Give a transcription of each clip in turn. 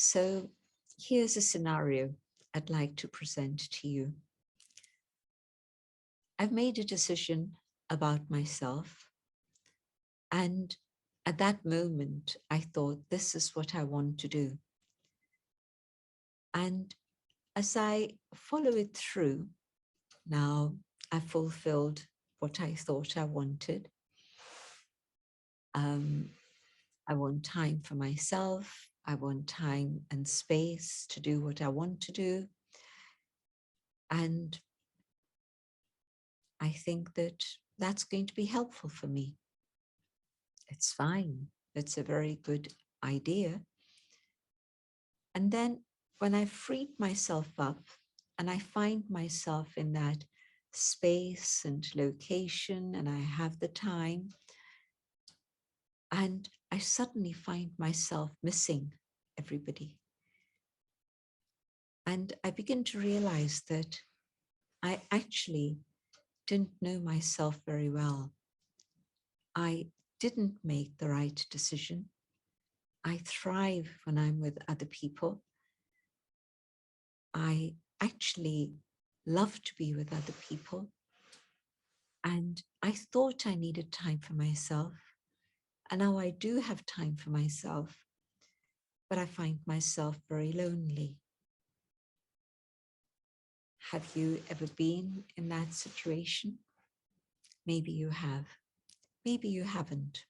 So here's a scenario I'd like to present to you. I've made a decision about myself, and at that moment, I thought, this is what I want to do. And as I follow it through, now I've fulfilled what I thought I wanted. I want time for myself. I want time and space to do what I want to do. And I think that that's going to be helpful for me. It's fine. It's a very good idea. And then when I freed myself up and I find myself in that space and location and I have the time, and I suddenly find myself missing everybody. And I begin to realize that I actually didn't know myself very well. I didn't make the right decision. I thrive when I'm with other people. I actually love to be with other people. And I thought I needed time for myself. And now I do have time for myself, but I find myself very lonely. Have you ever been in that situation? Maybe you have, maybe you haven't.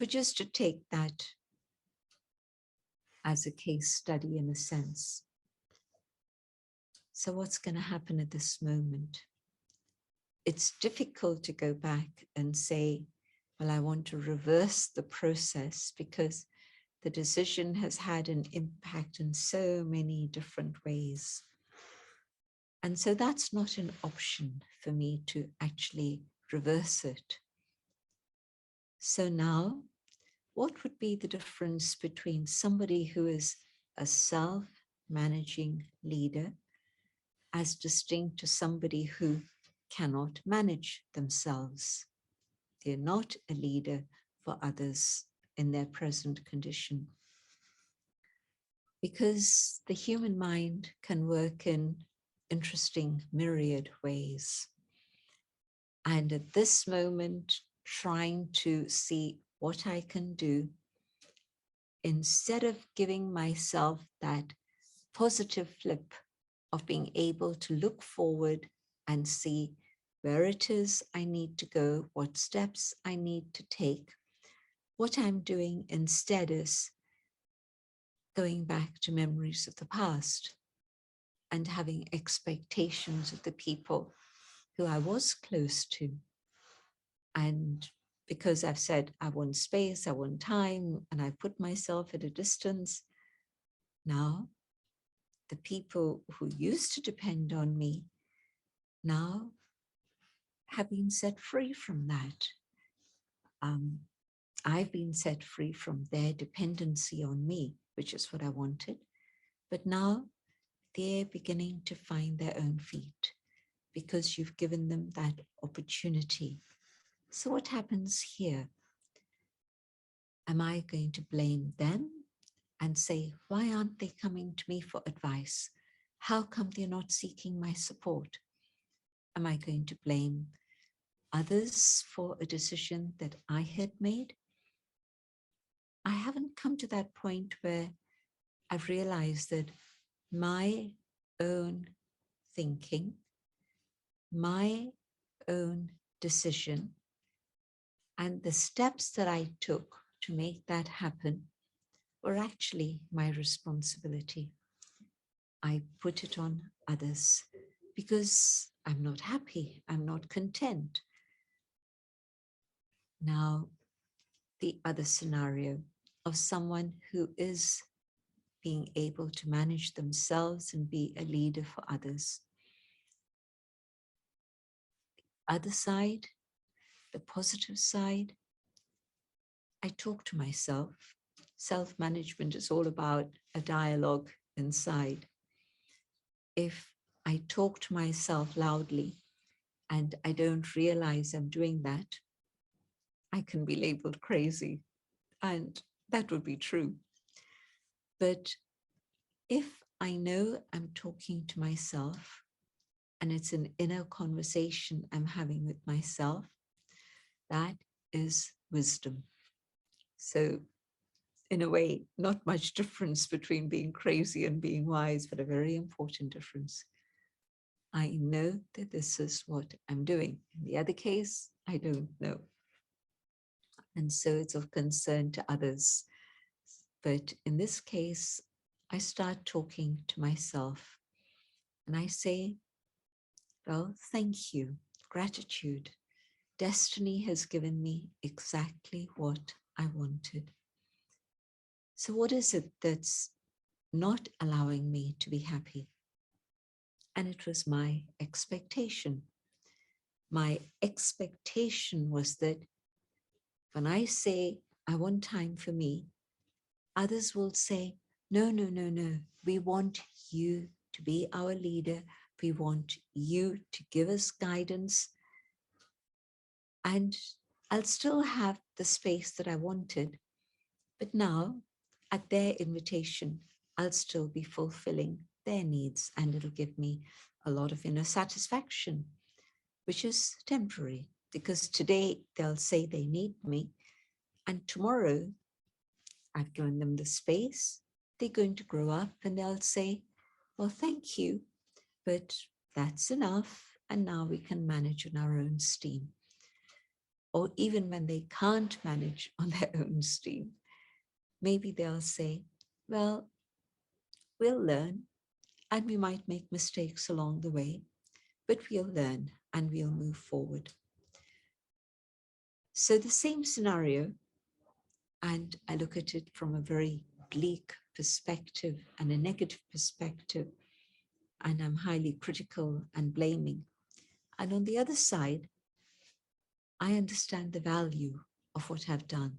But just to take that as a case study in a sense. So what's going to happen at this moment? It's difficult to go back and say, well, I want to reverse the process because the decision has had an impact in so many different ways. And so that's not an option for me to actually reverse it. So now, what would be the difference between somebody who is a self-managing leader as distinct to somebody who cannot manage themselves? They're not a leader for others in their present condition. Because the human mind can work in interesting myriad ways. And at this moment, trying to see what I can do, instead of giving myself that positive flip of being able to look forward and see where it is I need to go, what steps I need to take, what I'm doing instead is going back to memories of the past and having expectations of the people who I was close to. And because I've said, I want space, I want time, and I put myself at a distance, now the people who used to depend on me now have been set free from that. I've been set free from their dependency on me, which is what I wanted. But now they're beginning to find their own feet because you've given them that opportunity. So what happens here? Am I going to blame them and say, why aren't they coming to me for advice? How come they're not seeking my support? Am I going to blame others for a decision that I had made? I haven't come to that point where I've realized that my own thinking, my own decision, and the steps that I took to make that happen were actually my responsibility. I put it on others because I'm not happy, I'm not content. Now, the other scenario of someone who is being able to manage themselves and be a leader for others. The other side, the positive side, I talk to myself. Self-management is all about a dialogue inside. If I talk to myself loudly and I don't realize I'm doing that, I can be labeled crazy. And that would be true. But if I know I'm talking to myself and it's an inner conversation I'm having with myself, that is wisdom. So in a way, not much difference between being crazy and being wise, but a very important difference. I know that this is what I'm doing. In the other case, I don't know. And so it's of concern to others. But in this case, I start talking to myself and I say, well, thank you, gratitude. Destiny has given me exactly what I wanted. So what is it that's not allowing me to be happy? And it was my expectation. My expectation was that when I say I want time for me, others will say, no, no, no, no. We want you to be our leader. We want you to give us guidance. And I'll still have the space that I wanted. But now, at their invitation, I'll still be fulfilling their needs, and it'll give me a lot of inner satisfaction, which is temporary, because today they'll say they need me, and tomorrow I've given them the space. They're going to grow up and they'll say, well, thank you, but that's enough, and now we can manage on our own steam. Or even when they can't manage on their own steam, maybe they'll say, well, we'll learn, and we might make mistakes along the way, but we'll learn and we'll move forward. So the same scenario, and I look at it from a very bleak perspective and a negative perspective, and I'm highly critical and blaming. And on the other side, I understand the value of what I've done,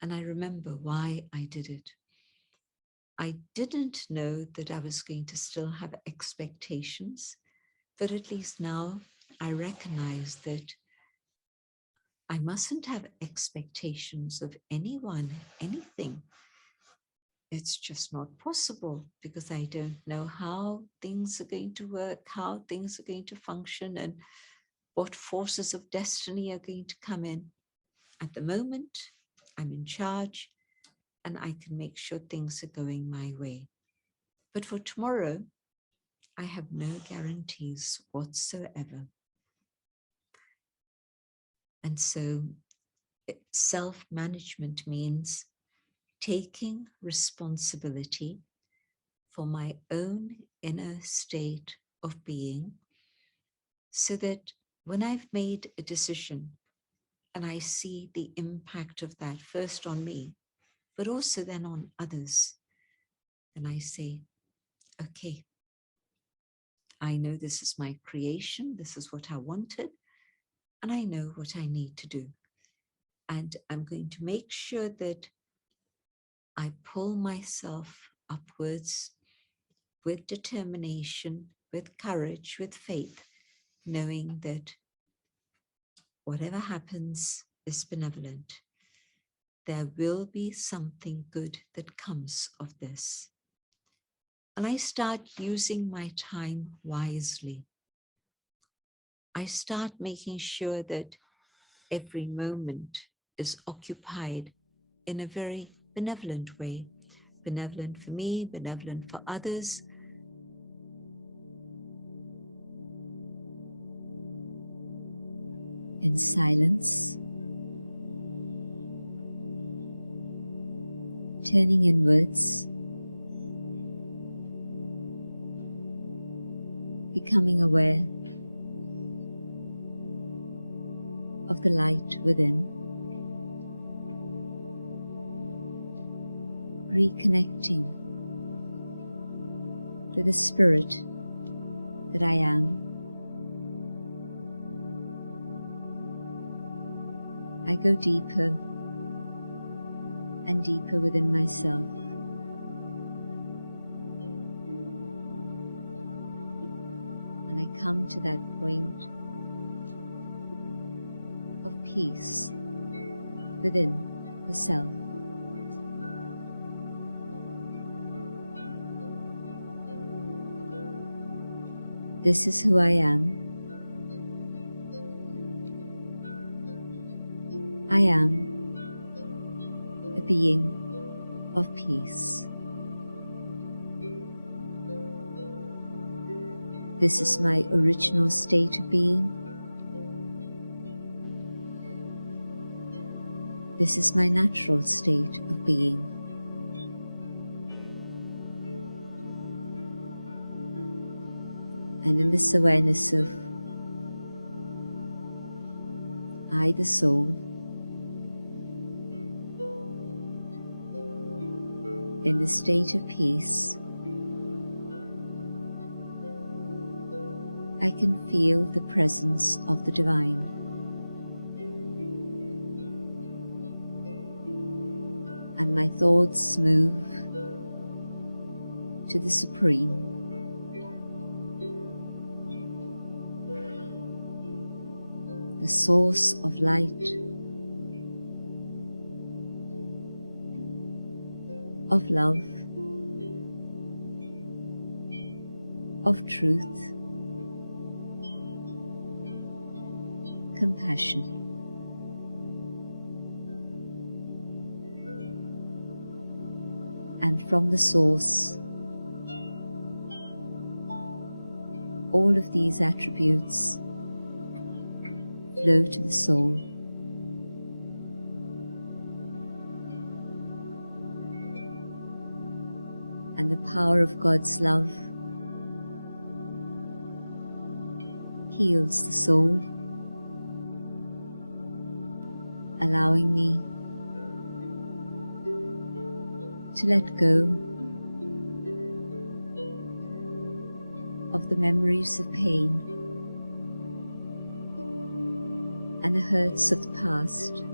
and I remember why I did it. I didn't know that I was going to still have expectations, but at least now I recognize that I mustn't have expectations of anyone, anything. It's just not possible, because I don't know how things are going to work, how things are going to function, and what forces of destiny are going to come in. At the moment, I'm in charge and I can make sure things are going my way. But for tomorrow, I have no guarantees whatsoever. And so self-management means taking responsibility for my own inner state of being, so that when I've made a decision and I see the impact of that first on me, but also then on others, then I say, okay, I know this is my creation, this is what I wanted, and I know what I need to do. And I'm going to make sure that I pull myself upwards with determination, with courage, with faith, knowing that whatever happens is benevolent. There will be something good that comes of this. And I start using my time wisely. I start making sure that every moment is occupied in a very benevolent way. Benevolent for me, benevolent for others. In silence, turning inwards, becoming aware of the light within, reconnecting to the spirit that I am. I go deeper and deeper within myself. And I come to that point of peace within the self. This is who I am. I am a being of peace. This is my original state of being. This is my natural state of being. And in this awareness of I, the soul, in the state of peace, I can feel the presence of the divine. And my thoughts move to the Supreme. The source of light, of love, of truth, compassion. And from the source, all of these attributes flow to the soul. And the power of God's love heals the soul, allowing me to let go of the memories of pain and the hurts of the past,